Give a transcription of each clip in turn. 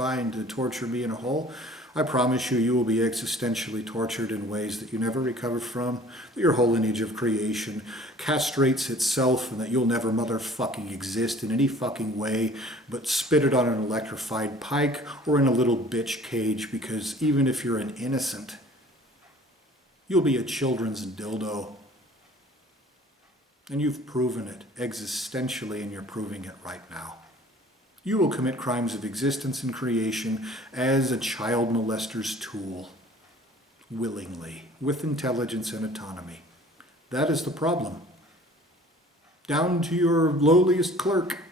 fine to torture me in a hole. I promise you, you will be existentially tortured in ways that you never recover from, that your whole lineage of creation castrates itself, and that you'll never motherfucking exist in any fucking way but spit it on an electrified pike or in a little bitch cage, because even if you're an innocent, you'll be a children's dildo. And you've proven it existentially, and you're proving it right now. You will commit crimes of existence and creation as a child molester's tool, willingly, with intelligence and autonomy. That is the problem. Down to your lowliest clerk,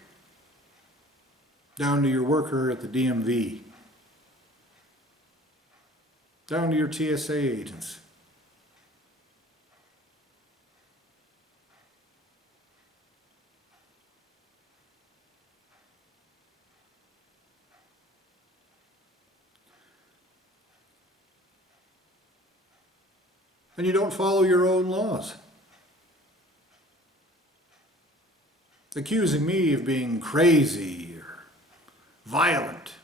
down to your worker at the DMV, down to your TSA agents. And you don't follow your own laws. Accusing me of being crazy or violent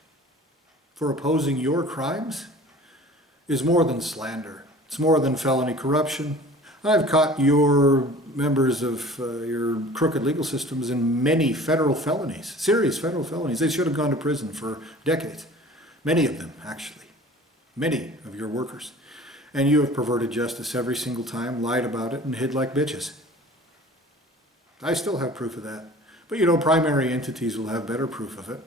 for opposing your crimes is more than slander. It's more than felony corruption. I've caught your members of your crooked legal systems in many federal felonies, serious federal felonies. They should have gone to prison for decades. Many of them, actually. Many of your workers. And you have perverted justice every single time, lied about it, and hid like bitches. I still have proof of that. But you know, primary entities will have better proof of it.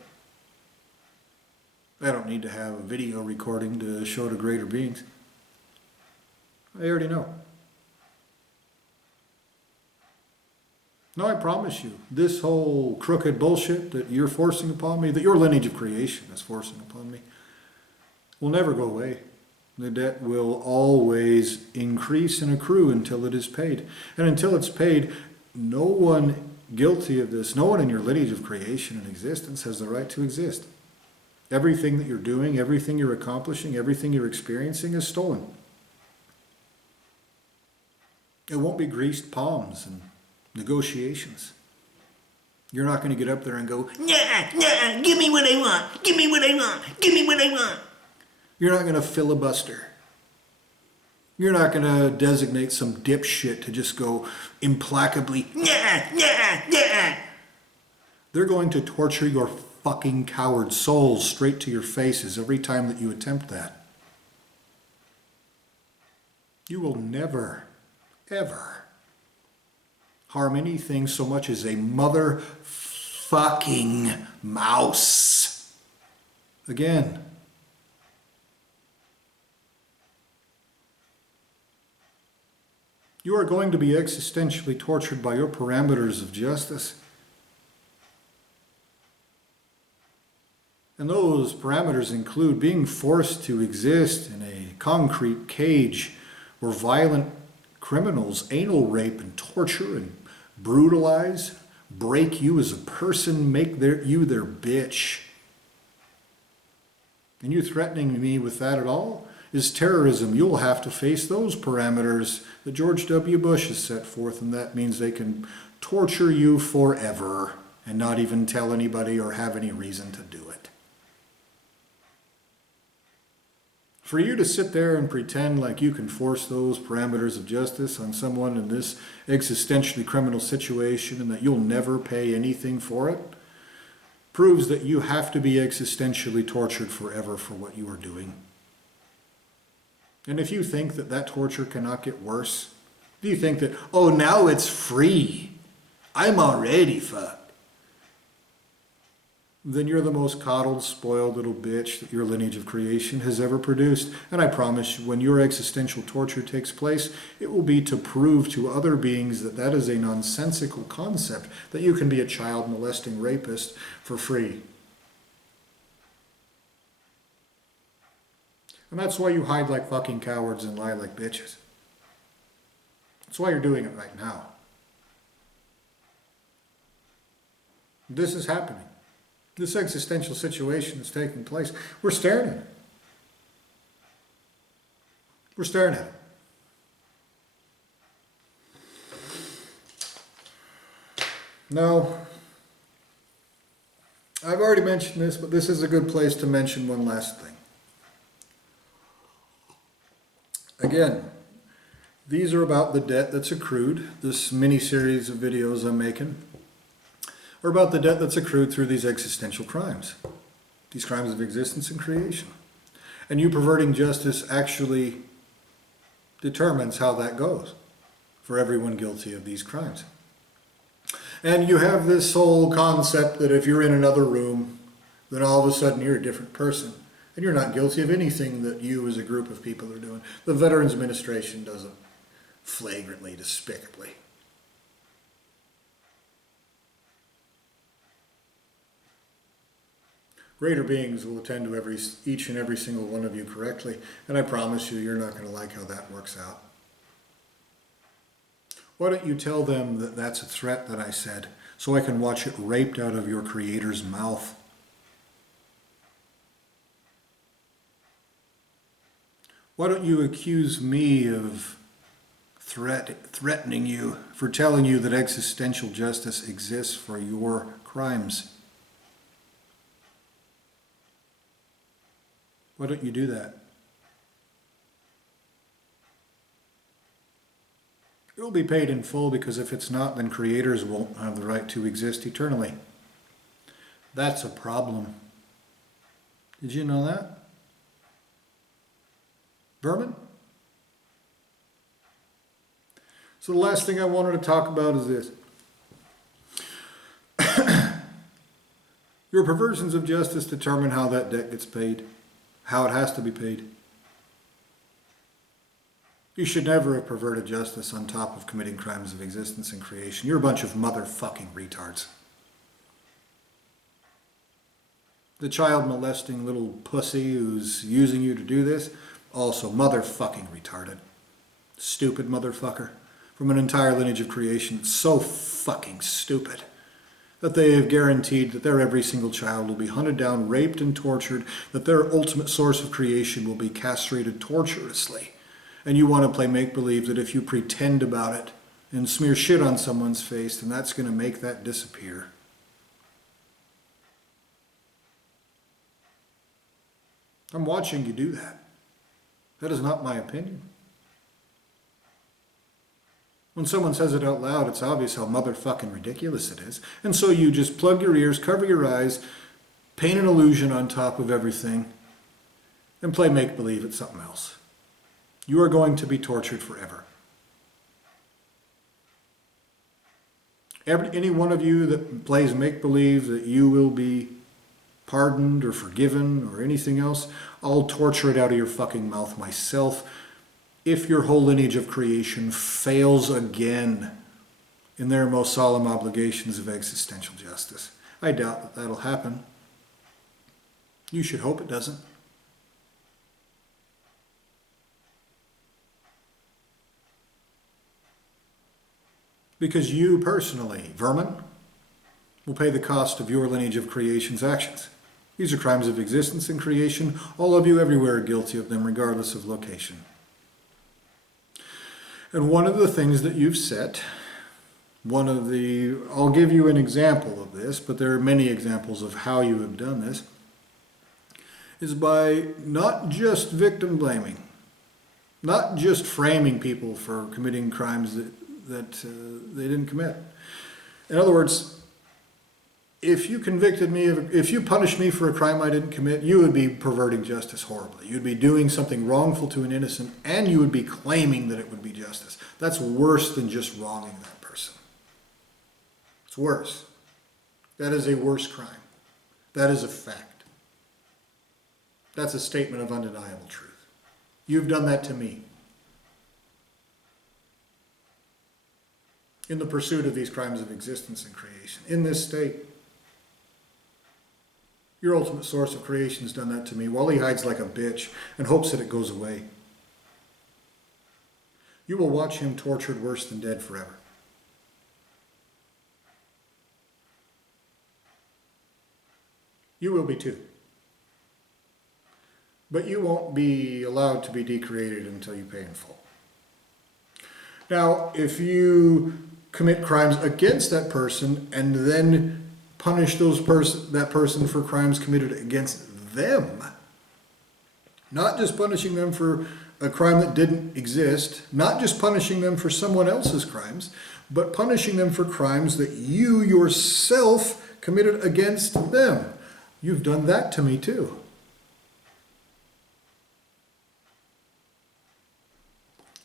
I don't need to have a video recording to show to greater beings. I already know. No, I promise you, this whole crooked bullshit that you're forcing upon me, that your lineage of creation is forcing upon me, will never go away. The debt will always increase and accrue until it is paid. And until it's paid, no one guilty of this, no one in your lineage of creation and existence has the right to exist. Everything that you're doing, everything you're accomplishing, everything you're experiencing is stolen. It won't be greased palms and negotiations. You're not going to get up there and go, nah, give me what I want, give me what I want, give me what I want. You're not going to filibuster. You're not going to designate some dipshit to just go implacably, nah. They're going to torture your fucking coward souls straight to your faces every time that you attempt that. You will never, ever harm anything so much as a motherfucking mouse. Again. You are going to be existentially tortured by your parameters of justice. And those parameters include being forced to exist in a concrete cage where violent criminals anal rape and torture and brutalize, break you as a person, make you their bitch. And you threatening me with that at all is terrorism. You'll have to face those parameters that George W. Bush has set forth, and that means they can torture you forever and not even tell anybody or have any reason to do it. For you to sit there and pretend like you can force those parameters of justice on someone in this existentially criminal situation and that you'll never pay anything for it, proves that you have to be existentially tortured forever for what you are doing. And if you think that that torture cannot get worse, if you think that, oh, now it's free, I'm already fucked, then you're the most coddled, spoiled little bitch that your lineage of creation has ever produced. And I promise you, when your existential torture takes place, it will be to prove to other beings that that is a nonsensical concept, that you can be a child molesting rapist for free. And that's why you hide like fucking cowards and lie like bitches. That's why you're doing it right now. This is happening. This existential situation is taking place. We're staring at it. We're staring at it. No. I've already mentioned this, but this is a good place to mention one last thing. Again, these are about the debt that's accrued. This mini-series of videos I'm making are about the debt that's accrued through these existential crimes. These crimes of existence and creation. And you perverting justice actually determines how that goes for everyone guilty of these crimes. And you have this whole concept that if you're in another room, then all of a sudden you're a different person. And you're not guilty of anything that you as a group of people are doing. The Veterans Administration does it flagrantly, despicably. Greater beings will attend to each and every single one of you correctly, and I promise you, you're not going to like how that works out. Why don't you tell them that that's a threat that I said, so I can watch it raped out of your Creator's mouth? Why don't you accuse me of threatening you for telling you that existential justice exists for your crimes? Why don't you do that? It will be paid in full, because if it's not, then creators won't have the right to exist eternally. That's a problem. Did you know that? Vermin? So the last thing I wanted to talk about is this. Your perversions of justice determine how that debt gets paid, how it has to be paid. You should never have perverted justice on top of committing crimes of existence and creation. You're a bunch of motherfucking retards. The child molesting little pussy who's using you to do this, also motherfucking retarded. Stupid motherfucker. From an entire lineage of creation, so fucking stupid that they have guaranteed that their every single child will be hunted down, raped, and tortured, that their ultimate source of creation will be castrated torturously. And you want to play make-believe that if you pretend about it and smear shit on someone's face, then that's going to make that disappear. I'm watching you do that. That is not my opinion. When someone says it out loud, it's obvious how motherfucking ridiculous it is. And so you just plug your ears, cover your eyes, paint an illusion on top of everything, and play make-believe it's something else. You are going to be tortured forever. Any one of you that plays make-believe that you will be pardoned or forgiven or anything else, I'll torture it out of your fucking mouth myself if your whole lineage of creation fails again in their most solemn obligations of existential justice. I doubt that that'll happen. You should hope it doesn't. Because you personally, vermin, will pay the cost of your lineage of creation's actions. These are crimes of existence and creation. All of you everywhere are guilty of them, regardless of location. And one of the things that you've set, I'll give you an example of this, but there are many examples of how you have done this, is by not just victim blaming, not just framing people for committing crimes that they didn't commit. In other words, if you if you punished me for a crime I didn't commit, you would be perverting justice horribly. You'd be doing something wrongful to an innocent, and you would be claiming that it would be justice. That's worse than just wronging that person. It's worse. That is a worse crime. That is a fact. That's a statement of undeniable truth. You've done that to me. In the pursuit of these crimes of existence and creation, in this state. Your ultimate source of creation has done that to me while he hides like a bitch and hopes that it goes away. You will watch him tortured worse than dead forever. You will be too. But you won't be allowed to be decreated until you pay in full. Now, if you commit crimes against that person and then punish that person for crimes committed against them. Not just punishing them for a crime that didn't exist, not just punishing them for someone else's crimes, but punishing them for crimes that you yourself committed against them. You've done that to me too.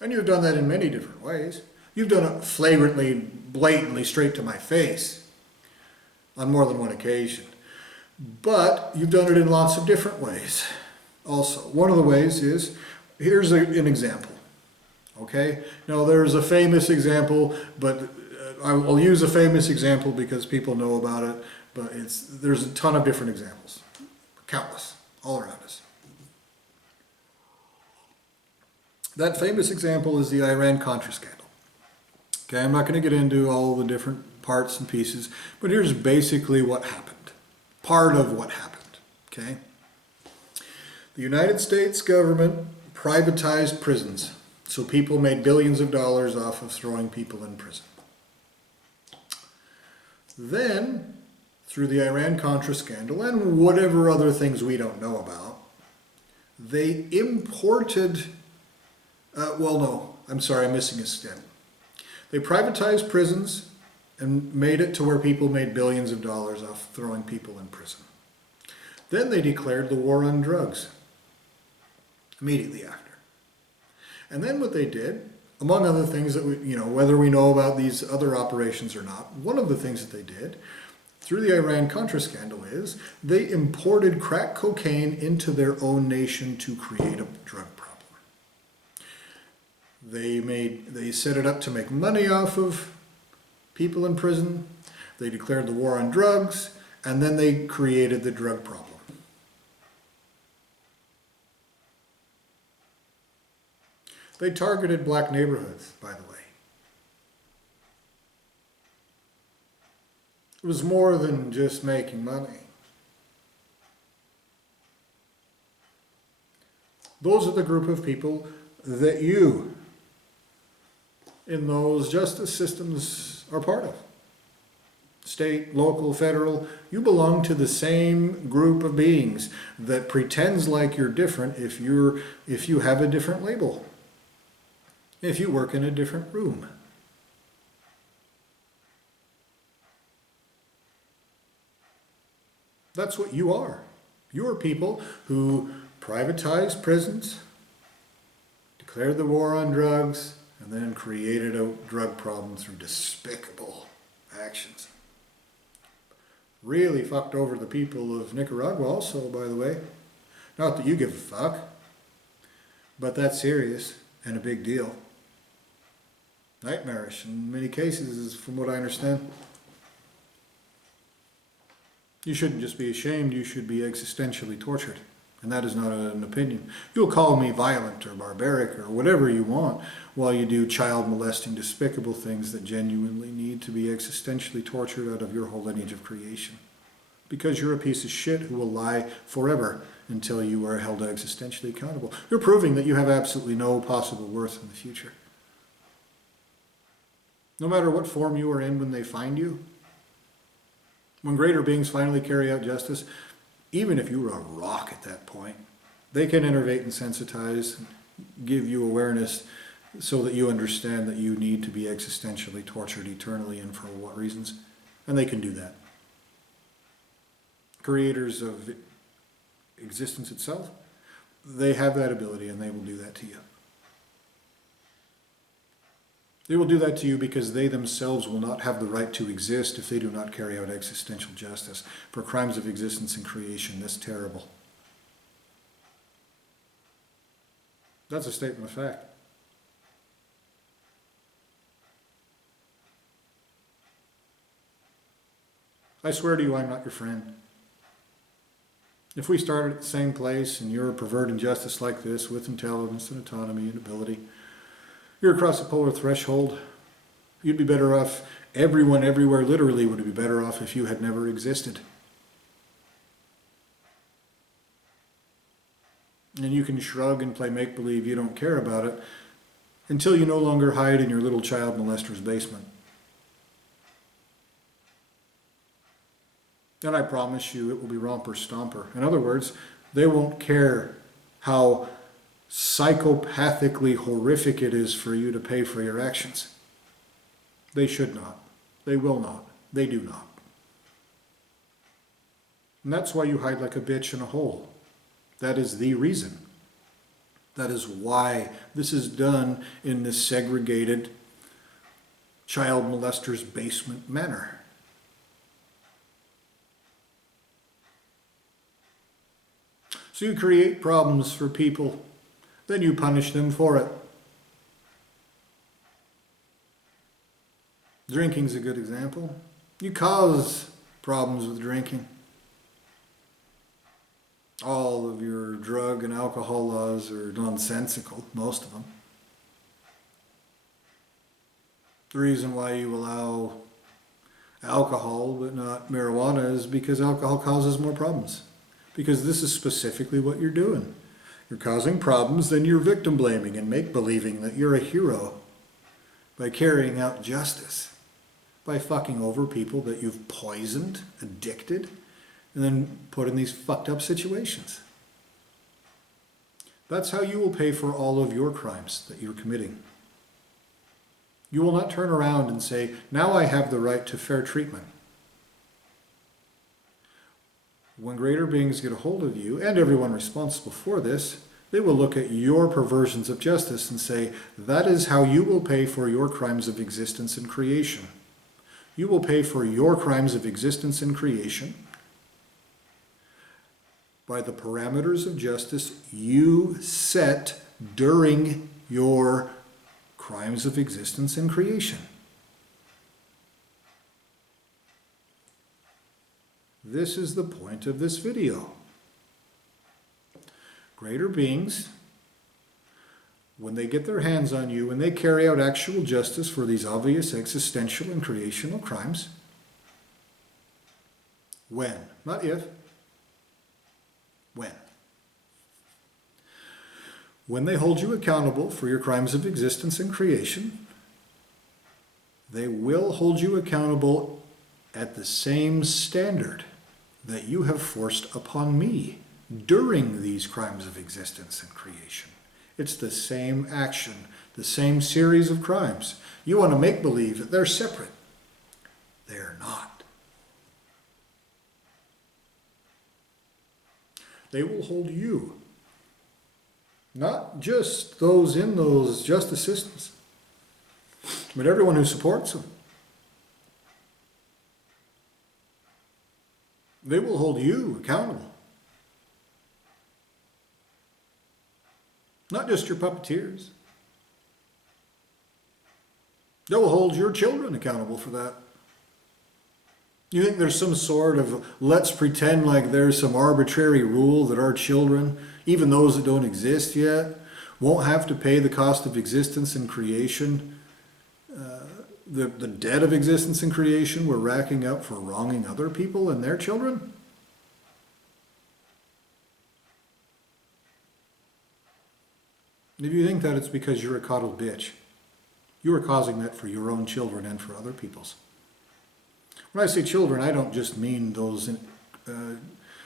And you've done that in many different ways. You've done it flagrantly, blatantly, straight to my face on more than one occasion. But you've done it in lots of different ways also. One of the ways is, here's an example, okay? Now there's a famous example, but I'll use a famous example because people know about it, but there's a ton of different examples, countless, all around us. That famous example is the Iran-Contra scandal. Okay, I'm not going to get into all the different parts and pieces, but here's basically what happened. Part of what happened, okay? The United States government privatized prisons, so people made billions of dollars off of throwing people in prison. Then, through the Iran-Contra scandal and whatever other things we don't know about, they imported, I'm missing a step. They privatized prisons and made it to where people made billions of dollars off throwing people in prison. Then they declared the war on drugs immediately after. And then what they did, among other things that whether we know about these other operations or not, one of the things that they did through the Iran-Contra scandal is they imported crack cocaine into their own nation to create a drug problem. They set it up to make money off of people in prison. They declared the war on drugs, and then they created the drug problem. They targeted black neighborhoods, by the way. It was more than just making money. Those are the group of people that you, in those justice systems, are part of. State, local, federal, you belong to the same group of beings that pretends like you're different if you have a different label, if you work in a different room. That's what you are. You are people who privatized prisons, declared the war on drugs, and then created a drug problem through despicable actions. Really fucked over the people of Nicaragua also, by the way. Not that you give a fuck, but that's serious and a big deal. Nightmarish in many cases, from what I understand. You shouldn't just be ashamed, you should be existentially tortured. And that is not an opinion. You'll call me violent or barbaric or whatever you want while you do child molesting, despicable things that genuinely need to be existentially tortured out of your whole lineage of creation. Because you're a piece of shit who will lie forever until you are held existentially accountable. You're proving that you have absolutely no possible worth in the future. No matter what form you are in when they find you, when greater beings finally carry out justice, even if you were a rock at that point, they can innervate and sensitize, give you awareness so that you understand that you need to be existentially tortured eternally and for what reasons. And they can do that. Creators of existence itself, they have that ability and they will do that to you. They will do that to you because they themselves will not have the right to exist if they do not carry out existential justice for crimes of existence and creation this terrible. That's a statement of fact. I swear to you, I'm not your friend. If we started at the same place and you're a pervert injustice like this with intelligence and autonomy and ability, you're across the polar threshold, you'd be better off, everyone everywhere literally would be better off if you had never existed. And you can shrug and play make-believe you don't care about it until you no longer hide in your little child molester's basement. And I promise you it will be romper stomper. In other words, they won't care how psychopathically horrific it is for you to pay for your actions. They should not. They will not. They do not. And that's why you hide like a bitch in a hole. That is the reason. That is why this is done in this segregated child molester's basement manner. So you create problems for people, then you punish them for it. Drinking's a good example. You cause problems with drinking. All of your drug and alcohol laws are nonsensical, most of them. The reason why you allow alcohol but not marijuana is because alcohol causes more problems. Because this is specifically what you're doing. You're causing problems, then you're victim blaming and make-believing that you're a hero by carrying out justice, by fucking over people that you've poisoned, addicted, and then put in these fucked up situations. That's how you will pay for all of your crimes that you're committing. You will not turn around and say, now I have the right to fair treatment. When greater beings get a hold of you, and everyone responsible for this, they will look at your perversions of justice and say, that is how you will pay for your crimes of existence and creation. You will pay for your crimes of existence and creation by the parameters of justice you set during your crimes of existence and creation. This is the point of this video. Greater beings, when they get their hands on you, when they carry out actual justice for these obvious existential and creational crimes, when, not if, when they hold you accountable for your crimes of existence and creation, they will hold you accountable at the same standard that you have forced upon me during these crimes of existence and creation. It's the same action, the same series of crimes. You want to make believe that they're separate. They're not. They will hold you, not just those in those justice systems, but everyone who supports them. They will hold you accountable. Not just your puppeteers. They will hold your children accountable for that. You think there's some sort of, let's pretend like there's some arbitrary rule that our children, even those that don't exist yet, won't have to pay the cost of existence and creation, the debt of existence and creation we're racking up for wronging other people and their children? If you think that, it's because you're a coddled bitch. You are causing that for your own children and for other people's. When I say children, I don't just mean those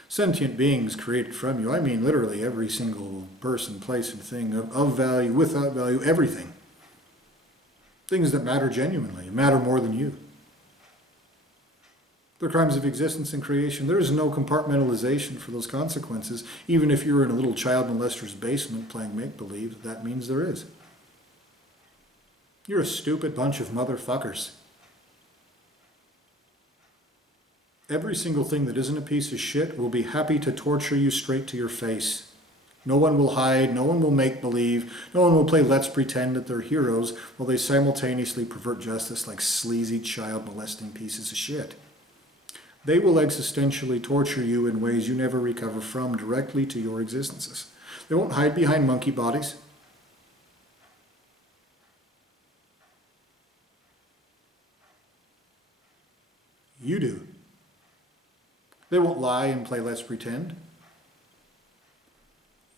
sentient beings created from you. I mean literally every single person, place, and thing of value, without value, everything. Things that matter genuinely, matter more than you. The crimes of existence and creation, there is no compartmentalization for those consequences. Even if you're in a little child molester's basement playing make-believe, that means there is. You're a stupid bunch of motherfuckers. Every single thing that isn't a piece of shit will be happy to torture you straight to your face. No one will hide, no one will make believe, no one will play let's pretend that they're heroes while they simultaneously pervert justice like sleazy child molesting pieces of shit. They will existentially torture you in ways you never recover from directly to your existences. They won't hide behind monkey bodies. You do. They won't lie and play let's pretend.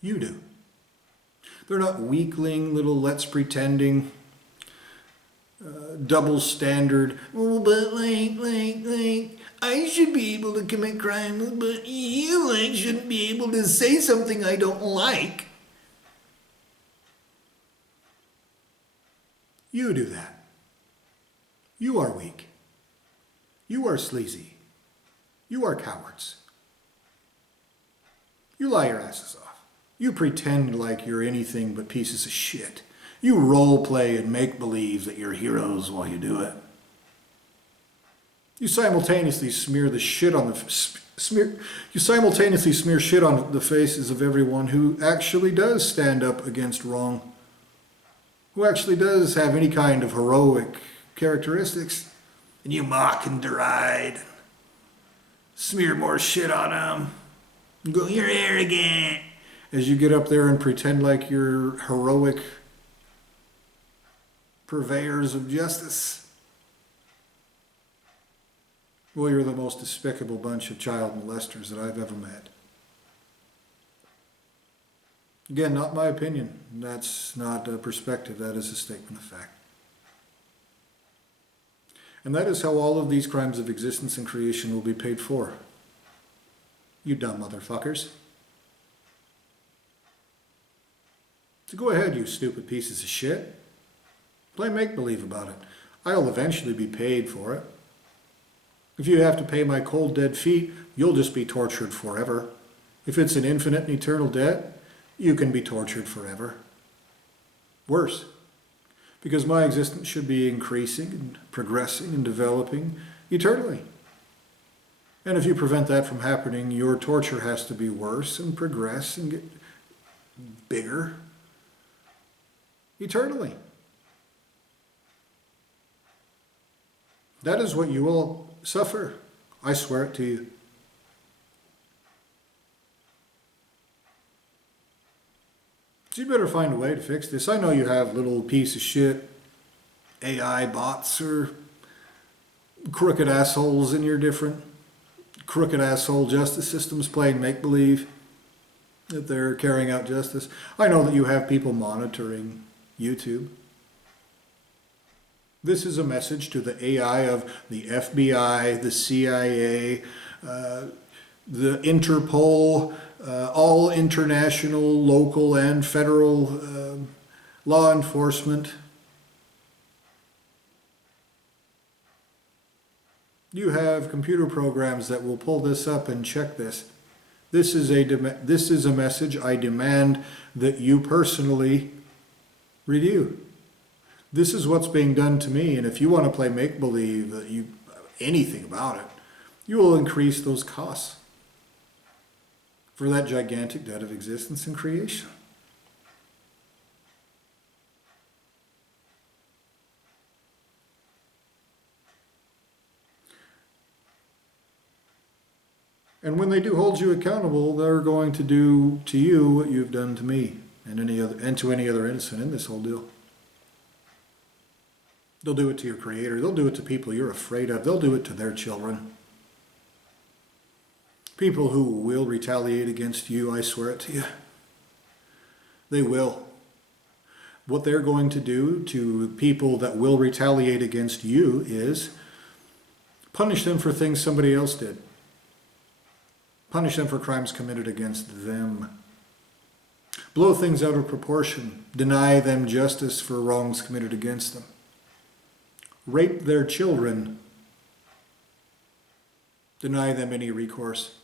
You do. They're not weakling little let's pretending double standard. Oh, but I should be able to commit crimes, but you shouldn't be able to say something I don't like. You do that. You are weak. You are sleazy. You are cowards. You lie your asses off. You pretend like you're anything but pieces of shit. You role play and make believe that you're heroes while you do it. You simultaneously smear shit on the faces of everyone who actually does stand up against wrong, who actually does have any kind of heroic characteristics. And you mock and deride, smear more shit on them, and go, you're arrogant, as you get up there and pretend like you're heroic purveyors of justice. Well, you're the most despicable bunch of child molesters that I've ever met. Again, not my opinion. That's not a perspective. That is a statement of fact. And that is how all of these crimes of existence and creation will be paid for. You dumb motherfuckers. So go ahead, you stupid pieces of shit. Play make-believe about it. I'll eventually be paid for it. If you have to pay my cold, dead feet, you'll just be tortured forever. If it's an infinite and eternal debt, you can be tortured forever. Worse, because my existence should be increasing and progressing and developing eternally. And if you prevent that from happening, your torture has to be worse and progress and get bigger eternally. That is what you will suffer. I swear it to you. So you better find a way to fix this. I know you have little piece of shit AI bots or crooked assholes in your different crooked asshole justice systems playing make-believe that they're carrying out justice. I know that you have people monitoring YouTube. This is a message to the AI of the FBI, the CIA, the Interpol, all international, local, and federal law enforcement. You have computer programs that will pull this up and check this. This is a message I demand that you personally review. This is what's being done to me, and if you want to play make-believe, anything about it, you will increase those costs for that gigantic debt of existence and creation. And when they do hold you accountable, they're going to do to you what you've done to me and to any other innocent in this whole deal. They'll do it to your creator. They'll do it to people you're afraid of. They'll do it to their children. People who will retaliate against you, I swear it to you. They will. What they're going to do to people that will retaliate against you is punish them for things somebody else did. Punish them for crimes committed against them. Blow things out of proportion. Deny them justice for wrongs committed against them. Rape their children. Deny them any recourse.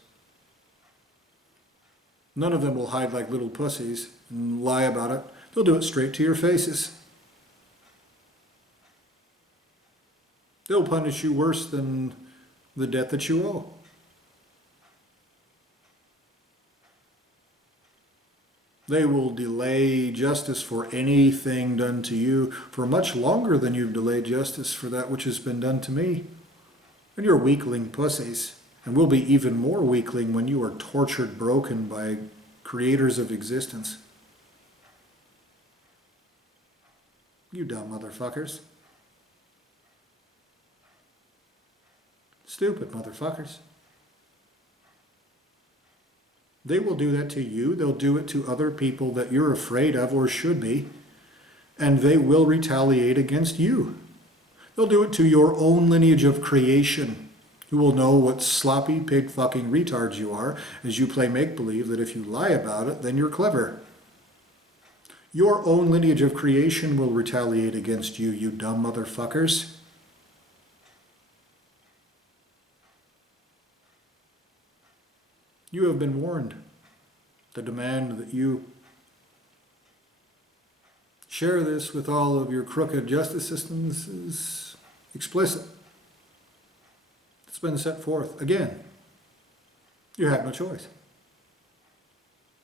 None of them will hide like little pussies and lie about it. They'll do it straight to your faces. They'll punish you worse than the debt that you owe. They will delay justice for anything done to you for much longer than you've delayed justice for that which has been done to me. And you're weakling pussies, and will be even more weakling when you are tortured, broken by creators of existence. You dumb motherfuckers. Stupid motherfuckers. They will do that to you. They'll do it to other people that you're afraid of or should be. And they will retaliate against you. You'll do it to your own lineage of creation. You will know what sloppy, pig-fucking retards you are as you play make-believe that if you lie about it, then you're clever. Your own lineage of creation will retaliate against you, you dumb motherfuckers. You have been warned. The demand that you share this with all of your crooked justice systems is explicit. It's been set forth. Again, you have no choice.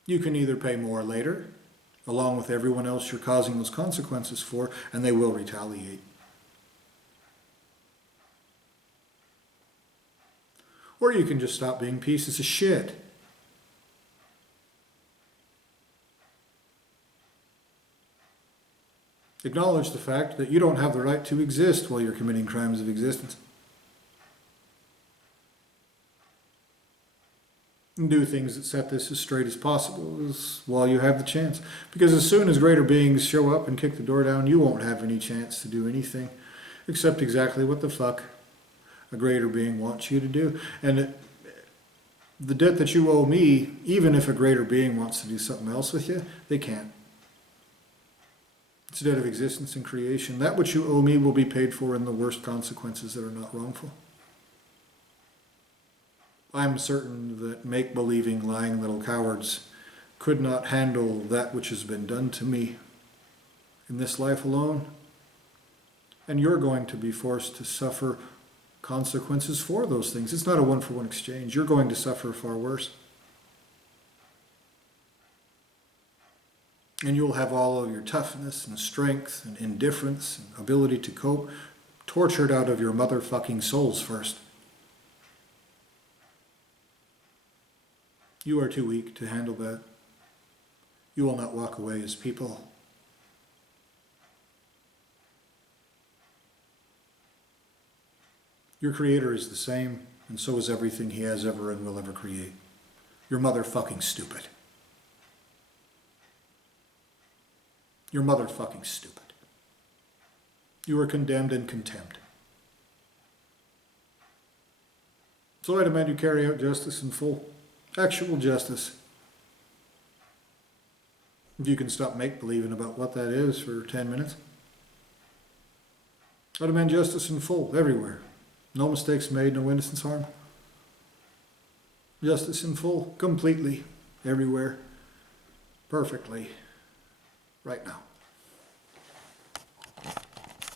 You can either pay more later, along with everyone else you're causing those consequences for, and they will retaliate. Or you can just stop being pieces of shit. Acknowledge the fact that you don't have the right to exist while you're committing crimes of existence. And do things that set this as straight as possible while you have the chance. Because as soon as greater beings show up and kick the door down, you won't have any chance to do anything except exactly what the fuck a greater being wants you to do. And the debt that you owe me, even if a greater being wants to do something else with you, they can't. It's a debt of existence and creation. That which you owe me will be paid for in the worst consequences that are not wrongful. I'm certain that make-believing, lying little cowards could not handle that which has been done to me in this life alone. And you're going to be forced to suffer consequences for those things. It's not a one-for-one exchange. You're going to suffer far worse. And you'll have all of your toughness and strength and indifference and ability to cope tortured out of your motherfucking souls first. You are too weak to handle that. You will not walk away as people. Your Creator is the same, and so is everything He has ever and will ever create. You're motherfucking stupid. You're motherfucking stupid. You are condemned in contempt. So I demand you carry out justice in full. Actual justice. If you can stop make-believing about what that is for 10 minutes. I demand justice in full, everywhere. No mistakes made, no innocence harmed. Justice in full, completely, everywhere, perfectly, right now.